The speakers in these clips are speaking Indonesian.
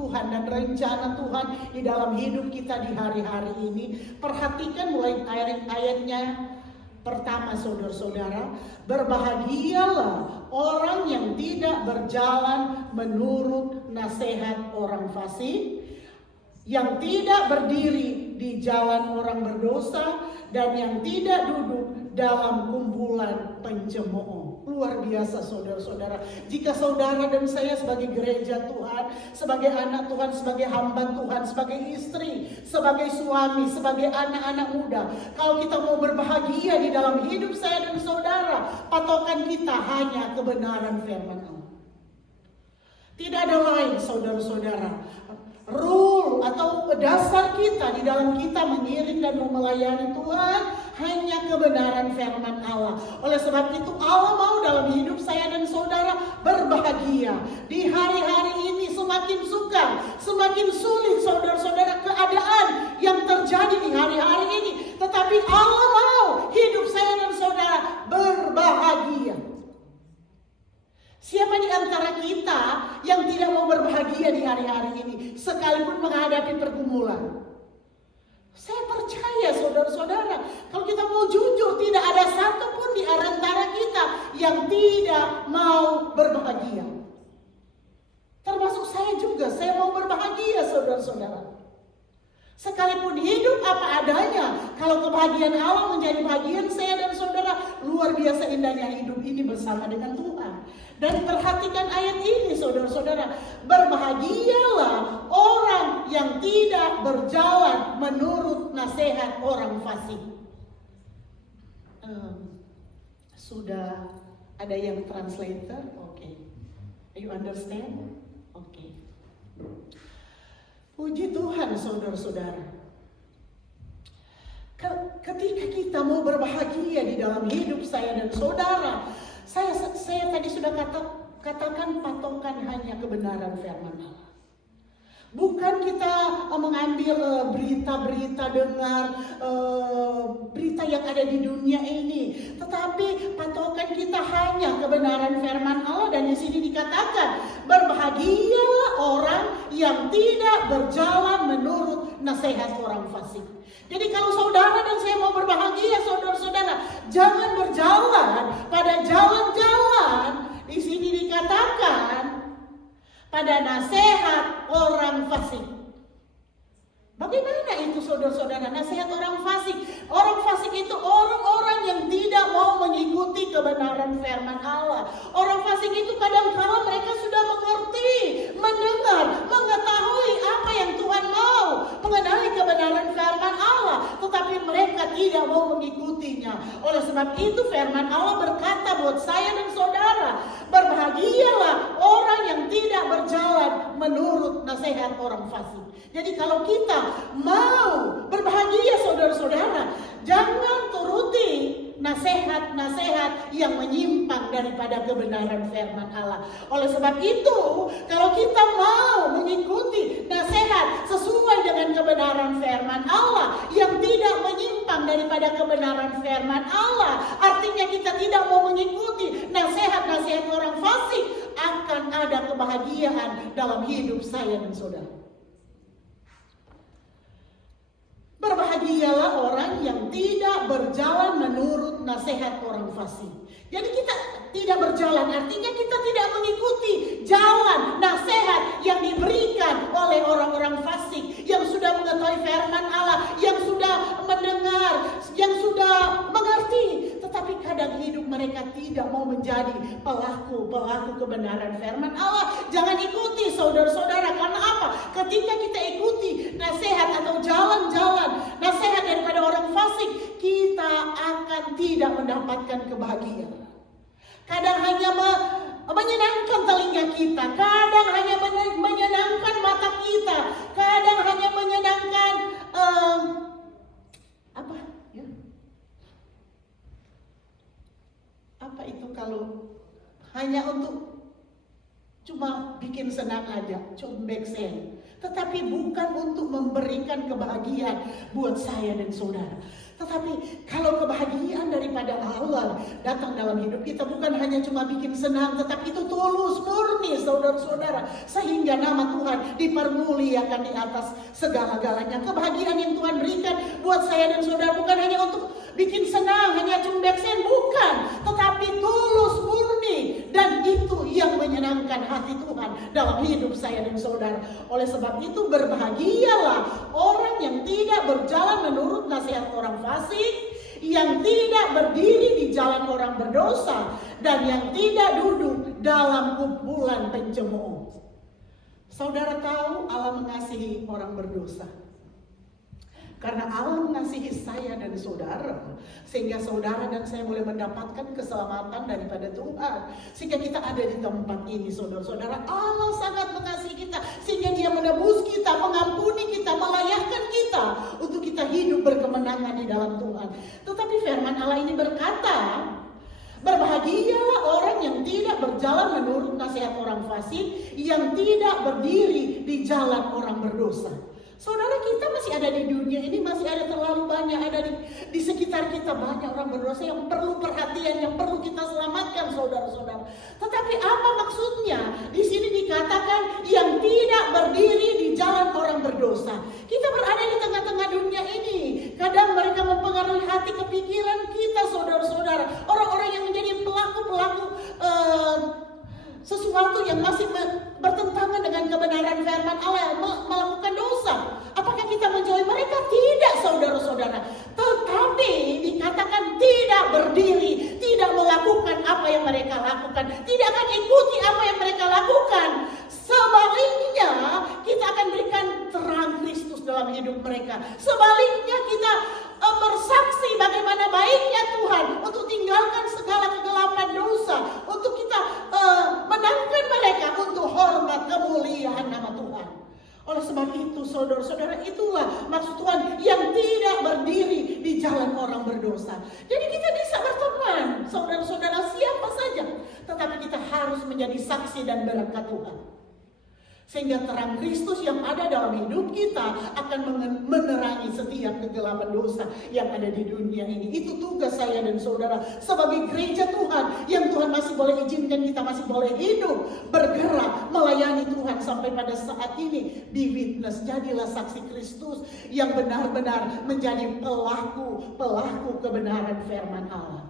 Tuhan dan rencana Tuhan di dalam hidup kita di hari-hari ini. Perhatikan mulai ayat-ayatnya pertama, saudara-saudara. Berbahagialah orang yang tidak berjalan menurut nasihat orang fasik, yang tidak berdiri di jalan orang berdosa, dan yang tidak duduk dalam kumpulan pencemooh. Luar biasa, saudara-saudara. Jika saudara dan saya sebagai gereja Tuhan, sebagai anak Tuhan, sebagai hamba Tuhan, sebagai istri, sebagai suami, sebagai anak-anak muda, kalau kita mau berbahagia di dalam hidup saya dan saudara, patokan kita hanya kebenaran firman Allah. Tidak ada lain, saudara-saudara. Rule atau dasar kita di dalam kita mengiring dan melayani Tuhan hanya kebenaran firman Allah. Oleh sebab itu Allah mau dalam hidup saya dan saudara berbahagia. Di hari-hari ini semakin sukar, semakin sulit saudara-saudara keadaan yang terjadi di hari-hari ini. Tetapi Allah mau hidup saya dan saudara berbahagia. Siapa di antara kita yang tidak mau berbahagia di hari-hari ini, sekalipun menghadapi pergumulan? Saya percaya saudara-saudara, kalau kita mau jujur, tidak ada satupun di antara kita yang tidak mau berbahagia. Termasuk saya juga, saya mau berbahagia saudara-saudara. Sekalipun hidup apa adanya, kalau kebahagiaan Allah menjadi bagian saya dan saudara, luar biasa indahnya hidup ini bersama dengan Tuhan. Dan perhatikan ayat ini saudara-saudara, berbahagialah orang yang tidak berjalan menurut nasihat orang fasik. Sudah ada yang translator? Oke. You understand? Oke. Puji Tuhan saudara-saudara. Ketika kita mau berbahagia di dalam hidup saya dan saudara, saya tadi sudah katakan patokan hanya kebenaran firman Allah. Bukan kita mengambil berita-berita, dengar berita yang ada di dunia ini, tetapi patokan kita hanya kebenaran firman Allah. Dan di sini dikatakan, berbahagialah orang yang tidak berjalan menurut nasihat orang fasik. Jadi kalau saudara dan saya mau berbahagia, saudara-saudara, jangan berjalan pada jalan-jalan di sini dikatakan pada nasihat orang fasik. Bagaimana itu saudara-saudara? Nasihat orang fasik. Orang fasik itu orang-orang yang tidak mau mengikuti kebenaran firman Allah. Orang fasik itu kadang-kala mereka sudah mengerti, mendengar, mengetahui apa yang Tuhan mau, mengenali kebenaran firman Allah, tetapi mereka tidak mau mengikutinya. Oleh sebab itu firman Allah berkata buat saya dan saudara, berbahagialah orang yang tidak berjalan menurut nasihat orang fasik. Jadi kalau kita mau berbahagia saudara-saudara, jangan turuti nasihat-nasihat yang menyimpang daripada kebenaran firman Allah. Oleh sebab itu, kalau kita mau mengikuti nasihat sesuai dengan kebenaran firman Allah yang tidak menyimpang daripada kebenaran firman Allah, artinya kita tidak mau mengikuti nasihat-nasihat orang fasik, akan ada kebahagiaan dalam hidup saya dan saudara. Berbahagialah orang yang tidak berjalan menurut nasihat orang fasik. Jadi kita tidak berjalan, artinya kita tidak mengikuti jalan nasihat yang diberikan oleh orang-orang fasik yang sudah mengetahui firman Allah, yang sudah mendengar, yang sudah mengerti, tetapi kadang hidup mereka tidak mau menjadi pelaku kebenaran firman Allah. Jangan ikuti saudara-saudara, karena apa? Ketika kita ikuti nasihat atau jalan-jalan nasihat daripada orang fasik, kita akan tidak mendapatkan kebahagiaan. Kadang hanya menyenangkan telinga kita, kadang hanya menyenangkan mata kita, kadang hanya menyenangkan apa itu kalau hanya untuk cuma bikin senang aja, combek sen. Tetapi bukan untuk memberikan kebahagiaan buat saya dan saudara. Tetapi kalau kebahagiaan daripada Allah datang dalam hidup kita, bukan hanya cuma bikin senang, tetapi itu tulus, murni saudara-saudara. Sehingga nama Tuhan dipermuliakan di atas segala-galanya. Kebahagiaan yang Tuhan berikan buat saya dan saudara bukan hanya untuk bikin senang, hanya cumbek sen, bukan. Tetapi tulus, murni. Dan itu yang menyenangkan hati Tuhan dalam hidup saya dan saudara. Oleh sebab itu berbahagialah orang yang tidak berjalan menurut nasihat orang fasik, yang tidak berdiri di jalan orang berdosa, dan yang tidak duduk dalam kumpulan pencemooh. Saudara tahu Allah mengasihi orang berdosa. Karena Allah mengasihi saya dan saudara, sehingga saudara dan saya boleh mendapatkan keselamatan daripada Tuhan. Sehingga kita ada di tempat ini, saudara-saudara. Allah sangat mengasihi kita, sehingga Dia menebus kita, mengampuni kita, melayakkan kita untuk kita hidup berkemenangan di dalam Tuhan. Tetapi firman Allah ini berkata, berbahagialah orang yang tidak berjalan menurut nasihat orang fasik, yang tidak berdiri di jalan orang berdosa. Saudara, kita masih ada di dunia ini, masih ada terlalu banyak, ada di sekitar kita banyak orang berdosa yang perlu perhatian, yang perlu kita selamatkan, saudara-saudara. Tetapi apa maksudnya? Di sini dikatakan yang tidak berdiri di jalan orang berdosa. Kita berada di tengah-tengah dunia ini. Kadang mereka mempengaruhi hati kepikiran kita, saudara-saudara. Orang-orang yang menjadi pelaku-pelaku sesuatu yang masih bertentangan dengan kebenaran firman Allah, melakukan dosa. Apakah kita menjauhi mereka? Tidak, saudara-saudara. Tetapi dikatakan tidak berdiri, tidak melakukan apa yang mereka lakukan, tidak akan ikuti apa yang mereka lakukan. Sebaliknya, kita akan berikan terang Kristus dalam hidup mereka. Sebaliknya, kita bersaksi bagaimana baiknya Tuhan untuk tinggalkan segala kegelapan dosa, untuk kita menangkan mereka untuk hormat kemuliaan nama Tuhan. Oleh sebab itu, saudara-saudara, itulah maksud Tuhan yang tidak berdiri di jalan orang berdosa. Jadi kita bisa berteman, saudara-saudara, siapa saja, tetapi kita harus menjadi saksi dan berkat Tuhan. Sehingga terang Kristus yang ada dalam hidup kita akan menerangi setiap kegelapan dosa yang ada di dunia ini. Itu tugas saya dan saudara sebagai gereja Tuhan yang Tuhan masih boleh izinkan kita masih boleh hidup, bergerak, melayani Tuhan sampai pada saat ini. Be witness, jadilah saksi Kristus yang benar-benar menjadi pelaku kebenaran firman Allah.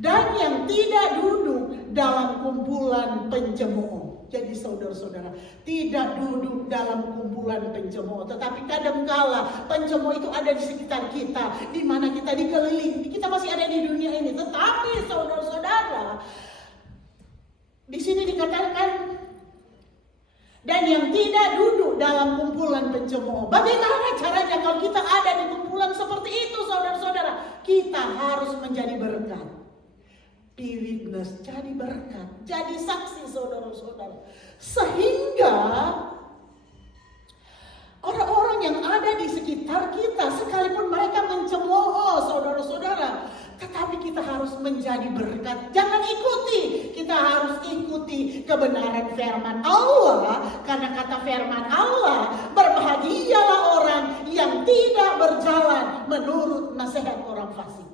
Dan yang tidak duduk dalam kumpulan pencemooh. Jadi saudara-saudara, tidak duduk dalam kumpulan pencemooh. Tetapi kadangkala pencemooh itu ada di sekitar kita, di mana kita dikelilingi. Kita masih ada di dunia ini. Tetapi saudara-saudara, di sini dikatakan, dan yang tidak duduk dalam kumpulan pencemooh. Bagaimana caranya kalau kita ada di kumpulan seperti itu, saudara-saudara? Kita harus menjadi berkat. Be witness, jadi berkat, jadi saksi, saudara-saudara. Sehingga orang-orang yang ada di sekitar kita, sekalipun mereka mencemooh, saudara-saudara, tetapi kita harus menjadi berkat. Jangan ikuti, kita harus ikuti kebenaran firman Allah. Karena kata firman Allah, berbahagialah orang yang tidak berjalan menurut nasihat orang fasik.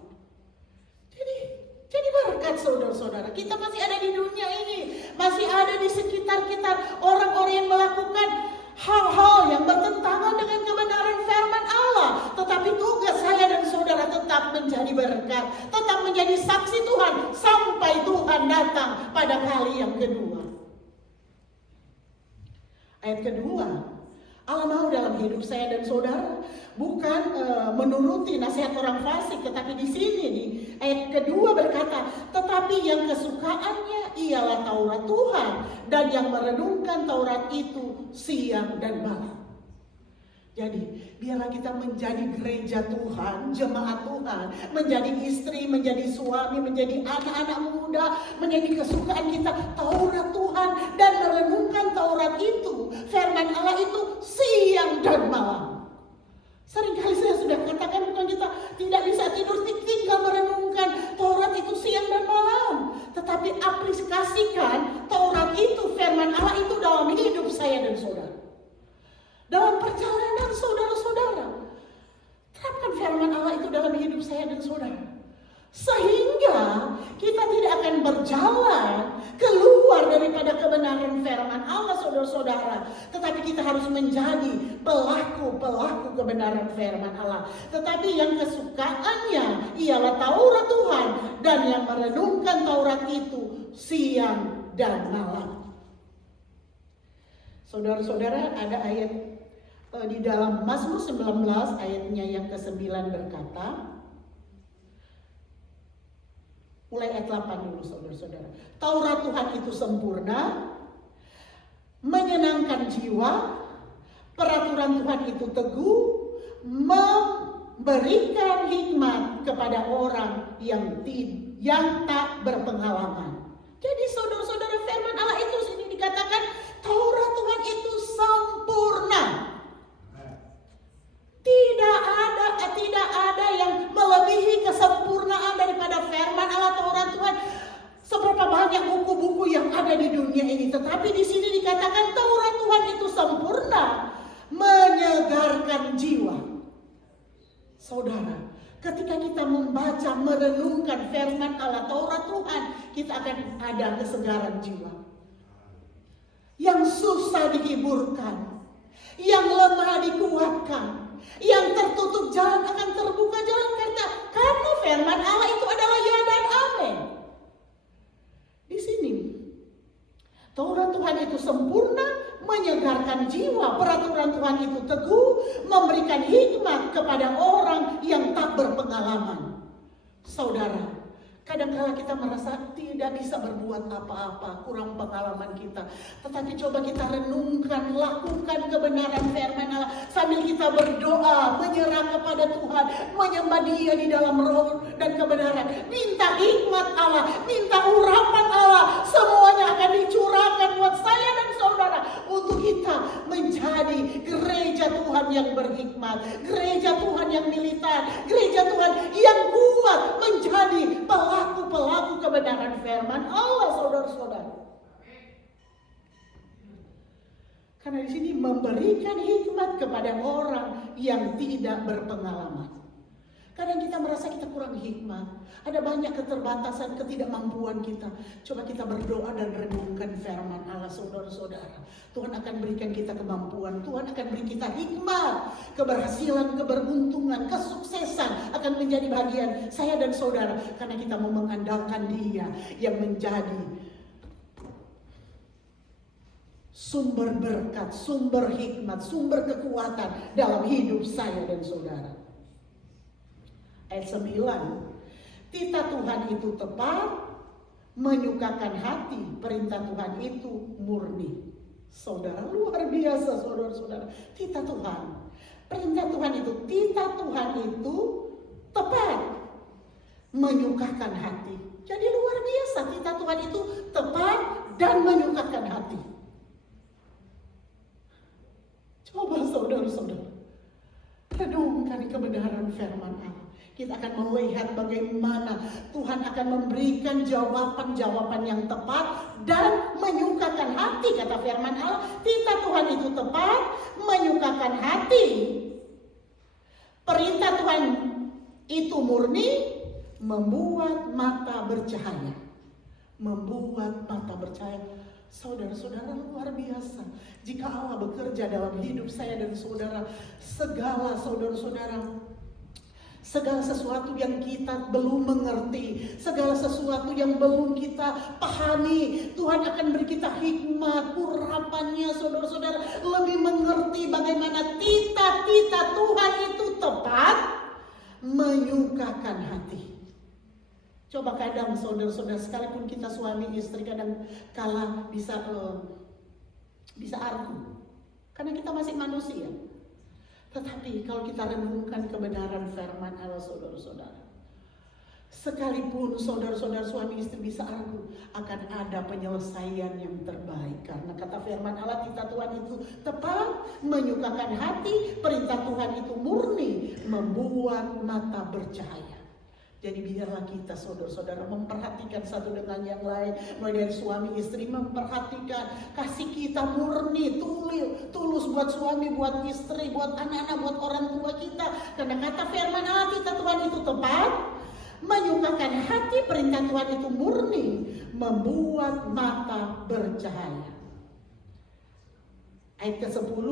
Jadi berkat, saudara-saudara. Kita masih ada di dunia ini, masih ada di sekitar kita orang-orang yang melakukan hal-hal yang bertentangan dengan kebenaran firman Allah. Tetapi tugas saya dan saudara tetap menjadi berkat, tetap menjadi saksi Tuhan sampai Tuhan datang pada kali yang kedua. Ayat kedua, Allah mau dalam hidup saya dan saudara bukan menuruti nasihat orang fasik, tetapi di sini di ayat kedua berkata, tetapi yang kesukaannya ialah Taurat Tuhan, dan yang merenungkan Taurat itu siang dan malam. Jadi biarlah kita menjadi gereja Tuhan, jemaat Tuhan, menjadi istri, menjadi suami, menjadi anak-anak muda, menjadi kesukaan kita Taurat Tuhan, dan merenungkan Taurat itu, firman Allah itu siang dan malam. Seringkali saya sudah katakan, bukan kita tidak bisa tidur, tinggal merenungkan Taurat itu siang dan malam. Tetapi aplikasikan Taurat itu, firman Allah itu dalam hidup saya dan saudara. Dalam perjalanan saudara-saudara, terapkan firman Allah itu dalam hidup saya dan saudara. Sehingga kita tidak akan berjalan keluar daripada kebenaran firman Allah saudara-saudara. Tetapi kita harus menjadi pelaku-pelaku kebenaran firman Allah. Tetapi yang kesukaannya ialah Taurat Tuhan. Dan yang merenungkan Taurat itu siang dan malam. Saudara-saudara, ada ayat di dalam Mazmur 19 ayatnya yang ke-9 berkata, mulai ayat 8 dulu saudara-saudara. Taurat Tuhan itu sempurna, menyenangkan jiwa, peraturan Tuhan itu teguh, memberikan hikmat kepada orang yang tak berpengalaman. Jadi saudara-saudara, firman Allah itu sini dikatakan Taurat Tuhan itu sempurna. Tidak ada yang melebihi kesempurnaan daripada firman Allah Taurat Tuhan. Seberapa banyak buku-buku yang ada di dunia ini, tetapi di sini dikatakan Taurat Tuhan itu sempurna, menyegarkan jiwa. Saudara, ketika kita membaca, merenungkan firman Allah Taurat Tuhan, kita akan ada kesegaran jiwa. Yang susah dihiburkan, yang lemah dikuatkan, yang tertutup jalan akan terbuka jalan, karena firman Allah itu adalah ya dan amin. Di sini Taurat Tuhan itu sempurna, menyegarkan jiwa, peraturan Tuhan itu teguh, memberikan hikmat kepada orang yang tak berpengalaman. Saudara, kadang-kala kita merasa tidak bisa berbuat apa-apa, kurang pengalaman kita. Tetapi coba kita renungkan, lakukan kebenaran firman Allah sambil kita berdoa, menyerah kepada Tuhan, menyembah Dia di dalam roh dan kebenaran. Minta hikmat Allah, minta urapan Allah, semuanya akan dicurahkan buat saya dan saudara untuk kita menjadi gereja Tuhan yang berhikmat, gereja Tuhan yang militan, gereja Tuhan yang kuat menjadi pelaku kebenaran firman Allah, saudara-saudara. Karena di sini memberikan hikmat kepada orang yang tidak berpengalaman. Kadang kita merasa kita kurang hikmat, ada banyak keterbatasan, ketidakmampuan kita. Coba kita berdoa dan renungkan firman Allah, saudara-saudara. Tuhan akan berikan kita kemampuan, Tuhan akan beri kita hikmat, keberhasilan, keberuntungan, kesuksesan akan menjadi bagian saya dan saudara. Karena kita mau mengandalkan Dia yang menjadi sumber berkat, sumber hikmat, sumber kekuatan dalam hidup saya dan saudara. Ayat 9, titah Tuhan itu tepat, menyukakan hati, perintah Tuhan itu murni. Saudara, luar biasa saudara-saudara. Titah Tuhan, perintah Tuhan itu, titah Tuhan itu tepat, menyukakan hati. Jadi luar biasa, titah Tuhan itu tepat dan menyukakan hati. Coba saudara-saudara, renungkan kebenaran firman Allah. Kita akan melihat bagaimana Tuhan akan memberikan jawaban-jawaban yang tepat dan menyukakan hati, kata firman Allah. Titah Tuhan itu tepat, menyukakan hati. Perintah Tuhan itu murni, membuat mata bercahaya. Membuat mata bercahaya. Saudara-saudara, luar biasa. Jika Allah bekerja dalam hidup saya dan saudara, segala saudara-saudara, segala sesuatu yang kita belum mengerti, segala sesuatu yang belum kita pahami, Tuhan akan beri kita hikmat, urapannya, saudara-saudara, lebih mengerti bagaimana titah-titah Tuhan itu tepat, menyukakan hati. Coba kadang saudara-saudara, sekalipun kita suami istri, kadang kala bisa argu, karena kita masih manusia. Tetapi kalau kita renungkan kebenaran firman Allah, saudara-saudara, sekalipun saudara-saudara suami istri bisa argu, akan ada penyelesaian yang terbaik. Karena kata firman Allah, titah Tuhan itu tepat, menyukakan hati, perintah Tuhan itu murni, membuat mata bercahaya. Jadi biarlah kita saudara-saudara memperhatikan satu dengan yang lain. Mulai dari suami istri memperhatikan kasih kita murni, tulus buat suami, buat istri, buat anak-anak, buat orang tua kita. Karena kata firman Allah kita Tuhan itu tepat, menyukakan hati, perintah Tuhan itu murni, membuat mata bercahaya. Ayat ke-10,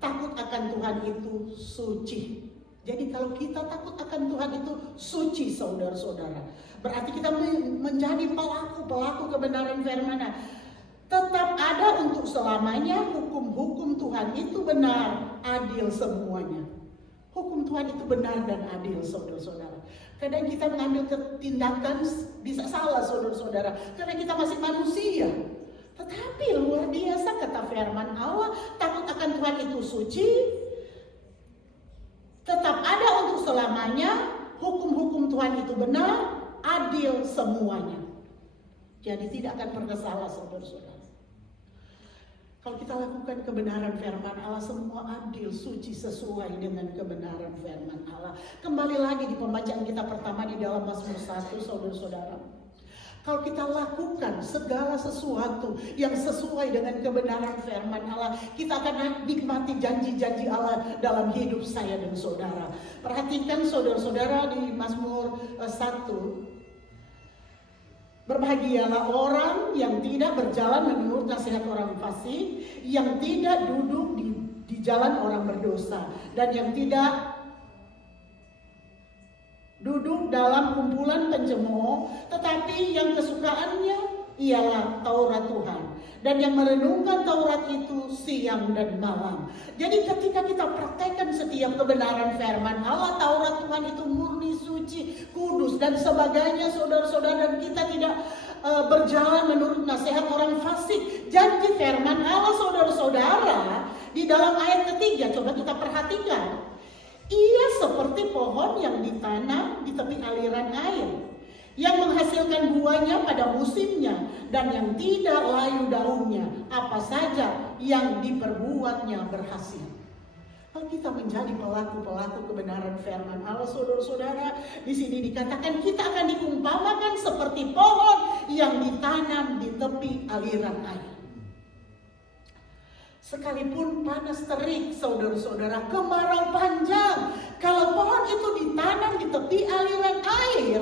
takut akan Tuhan itu suci. Jadi kalau kita takut akan Tuhan itu suci saudara-saudara. Berarti kita menjadi pelaku kebenaran firman. Tetap ada untuk selamanya, hukum-hukum Tuhan itu benar, adil semuanya. Hukum Tuhan itu benar dan adil saudara-saudara. Kadang kita mengambil tindakan bisa salah saudara-saudara. Karena kita masih manusia. Tetapi luar biasa kata firman Allah, takut akan Tuhan itu suci. Tetap ada untuk selamanya, hukum-hukum Tuhan itu benar, adil semuanya. Jadi tidak akan pernah salah saudara-saudara. Kalau kita lakukan kebenaran firman Allah, semua adil, suci, sesuai dengan kebenaran firman Allah. Kembali lagi di pembacaan kita pertama di dalam Mazmur 1 saudara-saudara. Kalau kita lakukan segala sesuatu yang sesuai dengan kebenaran firman Allah, kita akan nikmati janji-janji Allah dalam hidup saya dan saudara. Perhatikan saudara-saudara di Mazmur 1. Berbahagialah orang yang tidak berjalan menurut nasihat orang fasik, yang tidak duduk di jalan orang berdosa, dan yang tidak duduk dalam kumpulan pencemooh, tetapi yang kesukaannya ialah Taurat Tuhan, dan yang merenungkan Taurat itu siang dan malam. Jadi ketika kita praktekkan setiap kebenaran firman Allah, Taurat Tuhan itu murni, suci, kudus dan sebagainya saudara-saudara, dan kita tidak berjalan menurut nasihat orang fasik. Janji firman Allah saudara-saudara di dalam ayat ketiga, coba kita perhatikan. Ia seperti pohon yang ditanam di tepi aliran air, yang menghasilkan buahnya pada musimnya, dan yang tidak layu daunnya, apa saja yang diperbuatnya berhasil. Kalau kita menjadi pelaku kebenaran firman Allah saudara-saudara, di sini dikatakan kita akan diumpamakan seperti pohon yang ditanam di tepi aliran air. Sekalipun panas terik saudara-saudara, kemarau panjang, kalau pohon itu ditanam di tepi aliran air,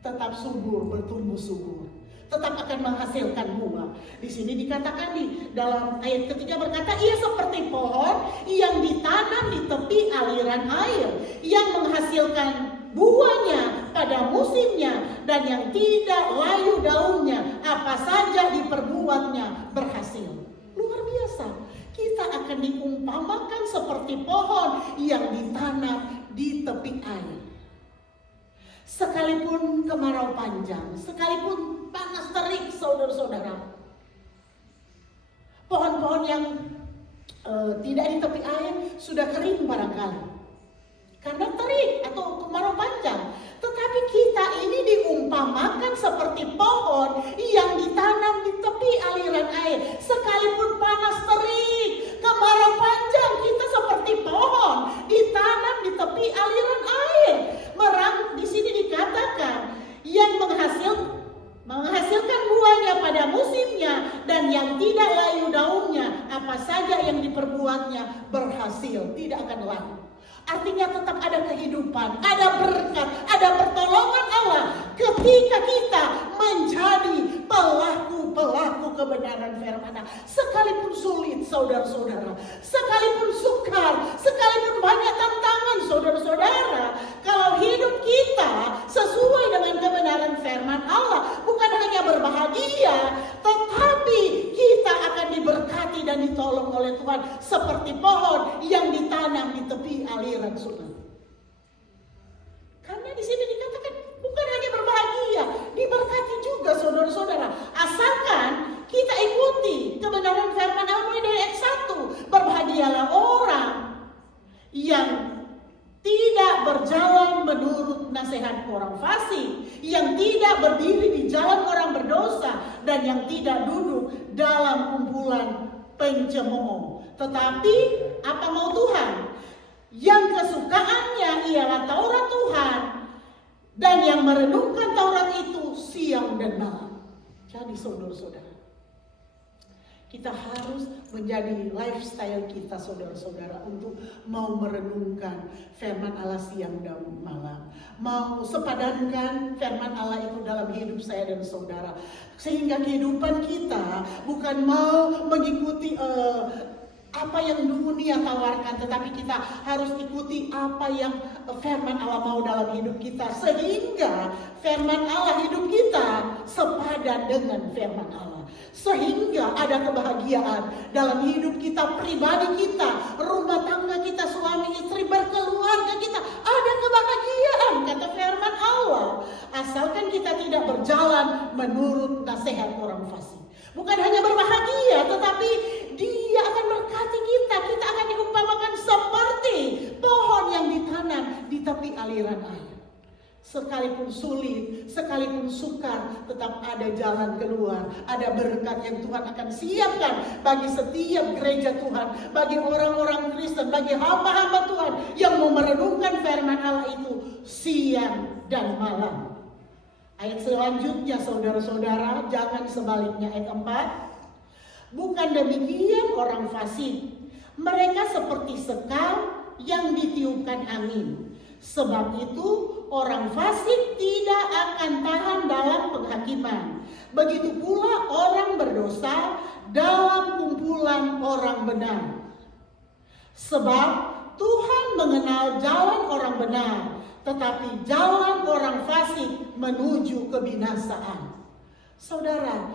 tetap subur, bertumbuh subur, tetap akan menghasilkan buah. Di sini dikatakan di dalam ayat ketiga berkata, ia seperti pohon yang ditanam di tepi aliran air, yang menghasilkan buahnya pada musimnya, dan yang tidak layu daunnya, apa saja diperbuatnya berhasil. Luar biasa, kita akan diumpamakan seperti pohon yang ditanam di tepi air. Sekalipun kemarau panjang, sekalipun panas terik saudara-saudara, pohon-pohon yang tidak di tepi air sudah kering barangkali karena terik atau kemarau panjang. Tetapi kita ini diumpamakan seperti pohon yang ditanam di tepi aliran air. Sekalipun panas terik, kemarau panjang, kita seperti pohon ditanam di tepi aliran air. Di sini dikatakan yang menghasilkan buahnya pada musimnya, dan yang tidak layu daunnya, apa saja yang diperbuatnya berhasil, tidak akan layu. Artinya tetap ada kehidupan, ada berkat, ada pertolongan Allah ketika kita menjadi pelaku kebenaran firman Allah. Sekalipun sulit saudara-saudara, sekalipun sukar, sekalipun banyak tantangan saudara-saudara, kalau hidup kita sesuai dengan kebenaran firman Allah, bukan hanya berbahagia, tetapi kita akan diberkati dan ditolong oleh Tuhan seperti pohon yang ditanam di tepi aliran sungai. Karena di sini dikatakan bukan hanya berbahagia, diberkati juga saudara-saudara. Asalkan kita ikuti kebenaran firman Allah mulai dari ayat 1. Berbahagialah orang yang tidak berjalan menurut nasihat orang fasik, yang tidak berdiri di jalan orang berdosa, dan yang tidak duduk dalam kumpulan pencemooh. Tetapi apa mau Tuhan? Yang kesukaannya ialah Taurat Tuhan, Dan yang merenungkan Taurat itu siang dan malam. Jadi saudara-saudara, kita harus menjadi lifestyle kita saudara-saudara untuk mau merenungkan firman Allah siang dan malam. Mau sepadankan firman Allah itu dalam hidup saya dan saudara. Sehingga kehidupan kita bukan mau mengikuti apa yang dunia tawarkan, tetapi kita harus ikuti apa yang firman Allah mau dalam hidup kita. Sehingga firman Allah hidup kita sepadan dengan firman Allah. Sehingga ada kebahagiaan dalam hidup kita, pribadi kita, rumah tangga kita, suami istri, berkeluarga kita. Ada kebahagiaan, kata firman Allah. Asalkan kita tidak berjalan menurut nasihat orang fasik. Bukan hanya berbahagia, tetapi Dia akan berkati kita. Kita akan diumpamakan seperti pohon yang ditanam di tepi aliran air. Sekalipun sulit, sekalipun sukar, tetap ada jalan keluar. Ada berkat yang Tuhan akan siapkan bagi setiap gereja Tuhan, bagi orang-orang Kristen, bagi hamba-hamba Tuhan yang mau merenungkan firman Allah itu siang dan malam. Ayat selanjutnya saudara-saudara, jangan sebaliknya, ayat 4. Bukan demikian orang fasik, mereka seperti sekam yang ditiupkan angin. Sebab itu orang fasik tidak akan tahan dalam penghakiman. Begitu pula orang berdosa dalam kumpulan orang benar. Sebab Tuhan mengenal jalan orang benar, tetapi jalan orang fasik menuju kebinasaan. Saudara,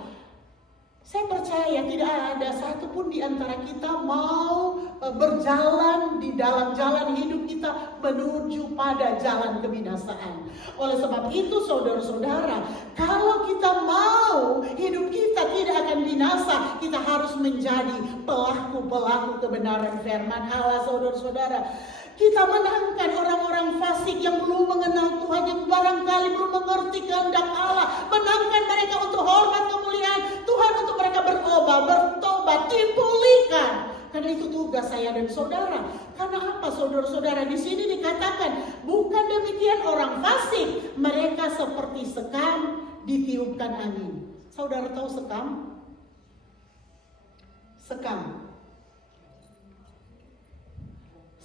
saya percaya tidak ada satupun di antara kita mau berjalan di dalam jalan hidup kita menuju pada jalan kebinasaan. Oleh sebab itu saudara-saudara, kalau kita mau hidup kita tidak akan binasa, kita harus menjadi pelaku-pelaku kebenaran firman Allah saudara-saudara. Kita menangkan orang-orang fasik yang belum mengenal Tuhan, yang barangkali belum mengerti kehendak Allah. Menangkan mereka untuk hormat kemuliaan Tuhan, untuk mereka bertobat, dipulihkan. Karena itu tugas saya dan saudara. Karena apa saudara-saudara? Di sini dikatakan bukan demikian orang fasik, mereka seperti sekam ditiupkan angin. Saudara tahu sekam?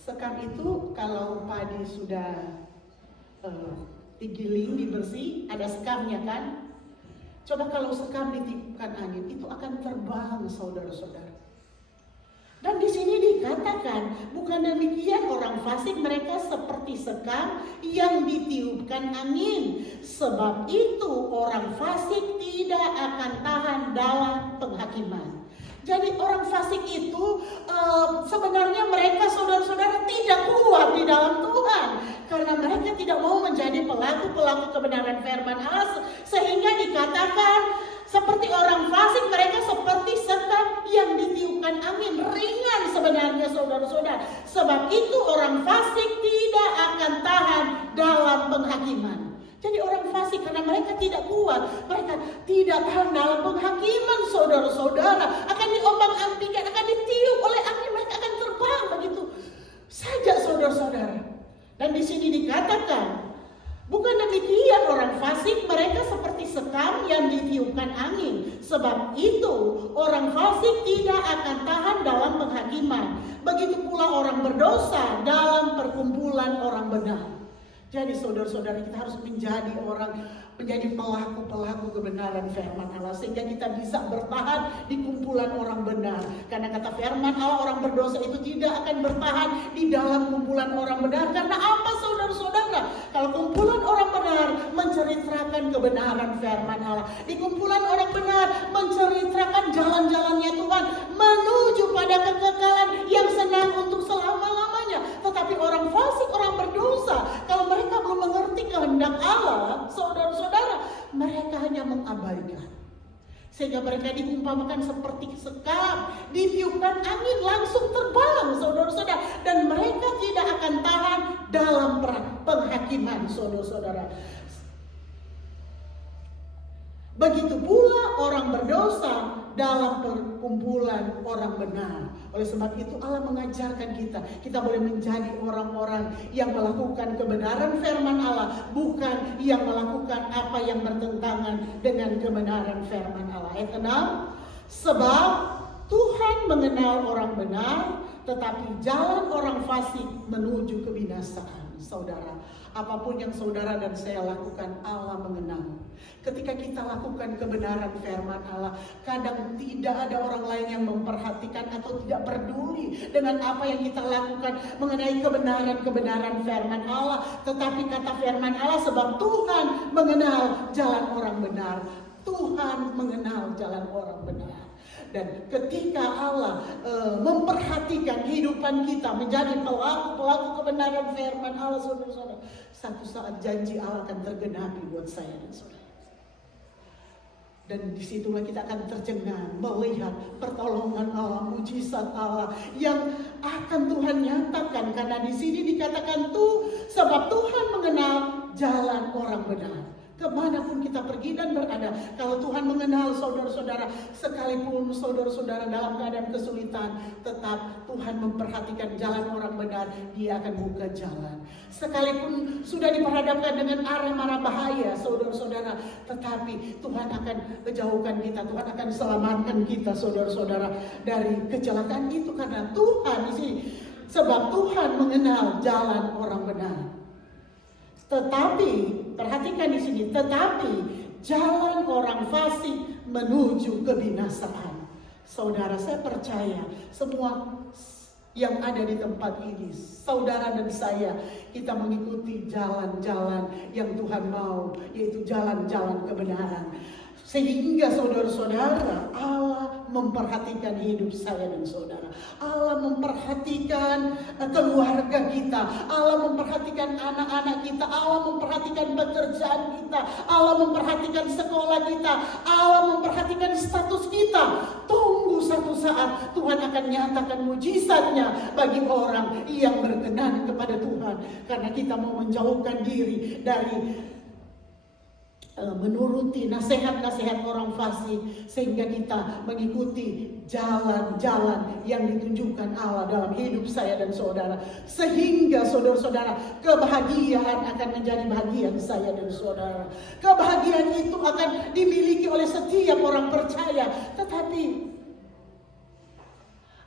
Sekam itu kalau padi sudah digiling, dibersih, ada sekamnya kan? Coba kalau sekam ditiupkan angin, itu akan terbang saudara-saudara. Dan di sini dikatakan bukan demikian orang fasik, mereka seperti sekam yang ditiupkan angin. Sebab itu orang fasik tidak akan tahan dalam penghakiman. Jadi orang fasik itu sebenarnya mereka saudara-saudara tidak kuat di dalam Tuhan. Karena mereka tidak mau menjadi pelaku-pelaku kebenaran firman Allah. Sehingga dikatakan seperti orang fasik, mereka seperti sekam yang ditiupkan angin. Ringan sebenarnya saudara-saudara. Sebab itu orang fasik tidak akan tahan dalam penghakiman. Jadi orang fasik karena mereka tidak kuat, mereka tidak tahan dalam penghakiman saudara-saudara, akan diombang-ambingkan, akan ditiup oleh angin, mereka akan terbang begitu saja saudara-saudara. Dan di sini dikatakan bukan demikian orang fasik, mereka seperti sekam yang ditiupkan angin. Sebab itu orang fasik tidak akan tahan dalam penghakiman. Begitu pula orang berdosa dalam perkumpulan orang benar. Jadi saudara-saudara, kita harus menjadi pelaku-pelaku kebenaran firman Allah. Sehingga kita bisa bertahan di kumpulan orang benar. Karena kata firman Allah, orang berdosa itu tidak akan bertahan di dalam kumpulan orang benar. Karena apa saudara-saudara? Kalau kumpulan orang benar menceritakan kebenaran firman Allah, di kumpulan orang benar menceritakan jalan-jalannya Tuhan menuju pada kekekalan yang senang untuk selama-lamanya. Tetapi orang fasik, orang berdosa, kalau mereka belum mengerti kehendak Allah, saudara-saudara, mereka hanya mengabaikan. Sehingga mereka diumpamakan seperti sekam, ditiupkan angin langsung terbang, saudara-saudara. Dan mereka tidak akan tahan dalam penghakiman, saudara-saudara. Begitu pula orang berdosa dalam perkumpulan orang benar. Oleh sebab itu Allah mengajarkan kita boleh menjadi orang-orang yang melakukan kebenaran firman Allah, bukan yang melakukan apa yang bertentangan dengan kebenaran firman Allah. Ayat 6, sebab Tuhan mengenal orang benar, tetapi jalan orang fasik menuju kebinasaan. Saudara, apapun yang saudara dan saya lakukan, Allah mengenal. Ketika kita lakukan kebenaran firman Allah, kadang tidak ada orang lain yang memperhatikan atau tidak peduli dengan apa yang kita lakukan mengenai kebenaran firman Allah. Tetapi kata firman Allah, sebab Tuhan mengenal jalan orang benar. Tuhan mengenal jalan orang benar. Dan ketika Allah memperhatikan kehidupan kita menjadi pelaku kebenaran firman Allah, saudara-saudara, satu saat janji Allah akan tergenapi buat saya dan saudara. Dan disitulah kita akan tercengang melihat pertolongan Allah, mujizat Allah yang akan Tuhan nyatakan. Karena di sini dikatakan sebab Tuhan mengenal jalan orang benar. Kemanapun kita pergi dan berada, kalau Tuhan mengenal saudara-saudara, sekalipun saudara-saudara dalam keadaan kesulitan, tetap Tuhan memperhatikan jalan orang benar, Dia akan buka jalan. Sekalipun sudah diperhadapkan dengan arah-arah bahaya, saudara-saudara, tetapi Tuhan akan menjauhkan kita, Tuhan akan selamatkan kita, saudara-saudara, dari kecelakaan itu. Karena Tuhan di sini, sebab Tuhan mengenal jalan orang benar. Tetapi, perhatikan di sini, tetapi jalan orang fasik menuju kebinasaan. Saudara, saya percaya semua yang ada di tempat ini, saudara dan saya, kita mengikuti jalan-jalan yang Tuhan mau, yaitu jalan-jalan kebenaran. Sehingga saudara-saudara, Allah memperhatikan hidup saya dan saudara. Allah memperhatikan keluarga kita. Allah memperhatikan anak-anak kita. Allah memperhatikan pekerjaan kita. Allah memperhatikan sekolah kita. Allah memperhatikan status kita. Tunggu satu saat Tuhan akan nyatakan mujizatnya bagi orang yang berkenan kepada Tuhan. Karena kita mau menjauhkan diri dari menuruti nasihat-nasihat orang fasik, sehingga kita mengikuti jalan-jalan yang ditunjukkan Allah dalam hidup saya dan saudara, sehingga saudara-saudara, kebahagiaan akan menjadi bagian saya dan saudara. Kebahagiaan itu akan dimiliki oleh setiap orang percaya. Tetapi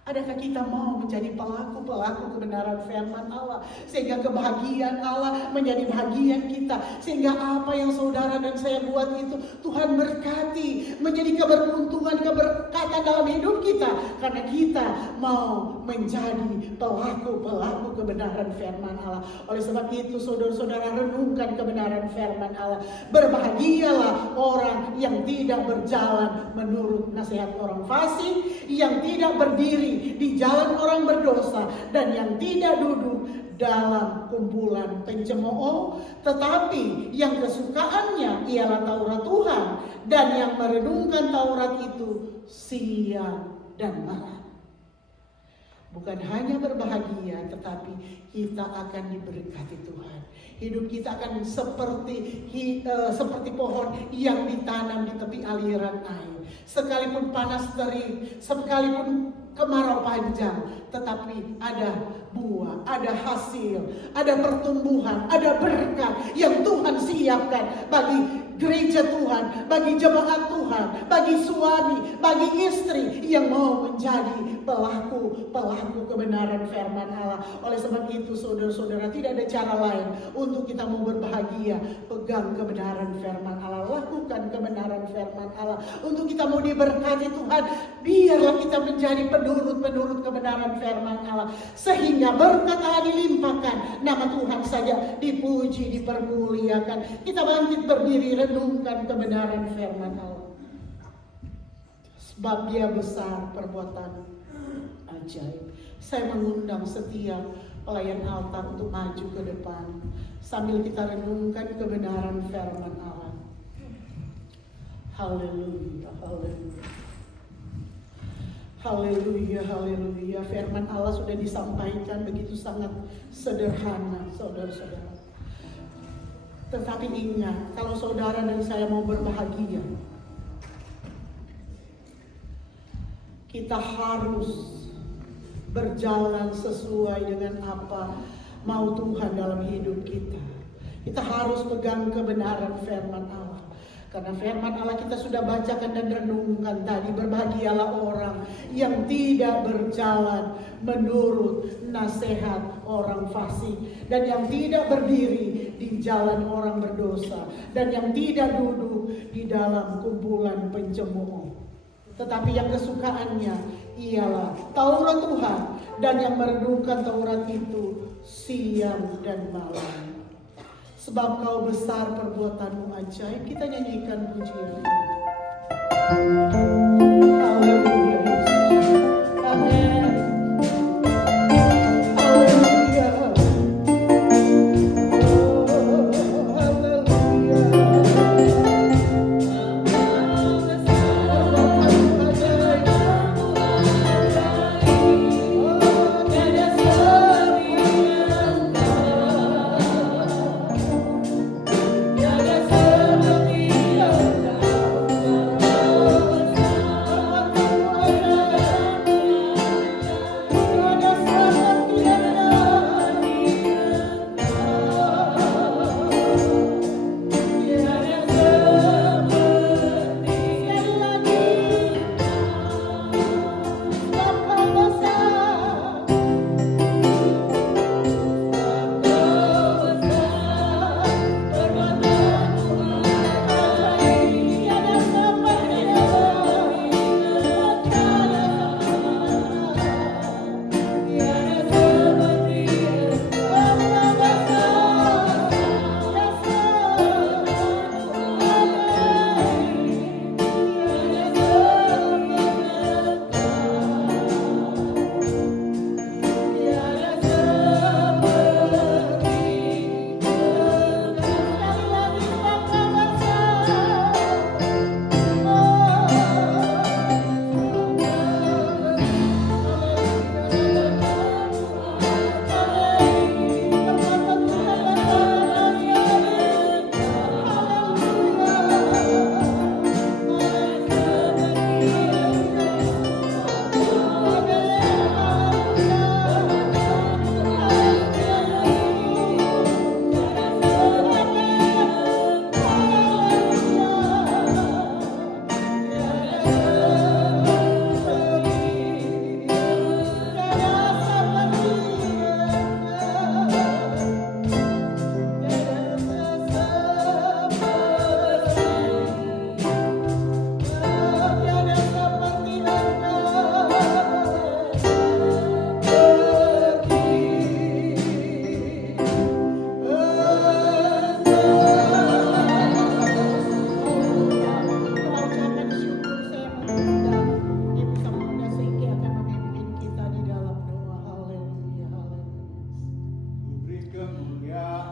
adakah kita mau menjadi pelaku kebenaran firman Allah, sehingga kebahagiaan Allah menjadi bagian kita, sehingga apa yang saudara dan saya buat itu Tuhan berkati, menjadi keberuntungan, keberkatan dalam hidup kita, karena kita mau menjadi pelaku kebenaran firman Allah. Oleh sebab itu saudara-saudara, renungkan kebenaran firman Allah. Berbahagialah orang yang tidak berjalan menurut nasihat orang fasik, yang tidak berdiri di jalan orang berdosa, dan yang tidak duduk dalam kumpulan pencemooh, tetapi yang kesukaannya ialah Taurat Tuhan, dan yang merenungkan Taurat itu siang dan malam. Bukan hanya berbahagia, tetapi kita akan diberkati Tuhan. Hidup kita akan seperti pohon yang ditanam di tepi aliran air. Sekalipun panas terik, sekalipun kemarau panjang, tetapi ada buah, ada hasil, ada pertumbuhan, ada berkat yang Tuhan siapkan bagi gereja Tuhan, bagi jemaat Tuhan, bagi suami, bagi istri yang mau menjadi pelaku kebenaran firman Allah. Oleh sebab itu saudara-saudara, tidak ada cara lain untuk kita mau berbahagia. Pegang kebenaran firman Allah, lakukan kebenaran firman Allah. Untuk kita mau diberkati Tuhan, biarlah kita menjadi penurut kebenaran firman Allah, sehingga berkat Allah dilimpahkan, nama Tuhan saja dipuji, dipermuliakan. Kita bangkit berdiri, renungkan kebenaran firman Allah. Sebab Dia besar perbuatan ajaib. Saya mengundang setiap pelayan altar untuk maju ke depan sambil kita renungkan kebenaran firman Allah. Haleluya, haleluya. Haleluya, haleluya. Firman Allah sudah disampaikan begitu sangat sederhana, saudara-saudara. Tetapi ingat, kalau saudara dan saya mau berbahagia, kita harus berjalan sesuai dengan apa mau Tuhan dalam hidup kita. Kita harus pegang kebenaran firman Allah. Karena firman Allah kita sudah bacakan dan renungkan tadi. Berbahagialah orang yang tidak berjalan menurut nasihat orang fasik, dan yang tidak berdiri di jalan orang berdosa, dan yang tidak duduk di dalam kumpulan pencemooh. Tetapi yang kesukaannya ialah Taurat Tuhan, dan yang merenungkan Taurat itu siang dan malam. Sebab kau besar perbuatanmu ajaib. Kita nyanyikan pujian ini. Haleluya Yesus. Amin. Haleluya. Oh, haleluya. Perbuatanmu ajaib. Oh, tiada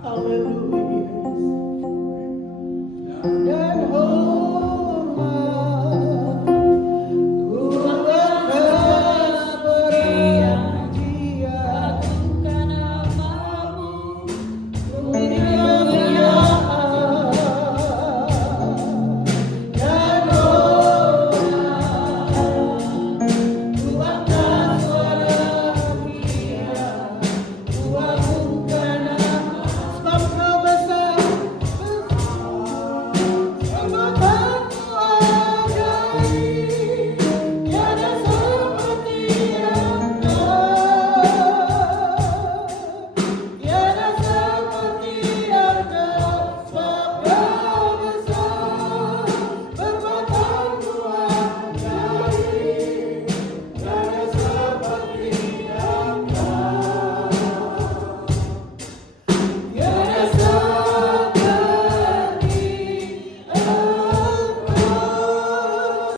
Haleluya.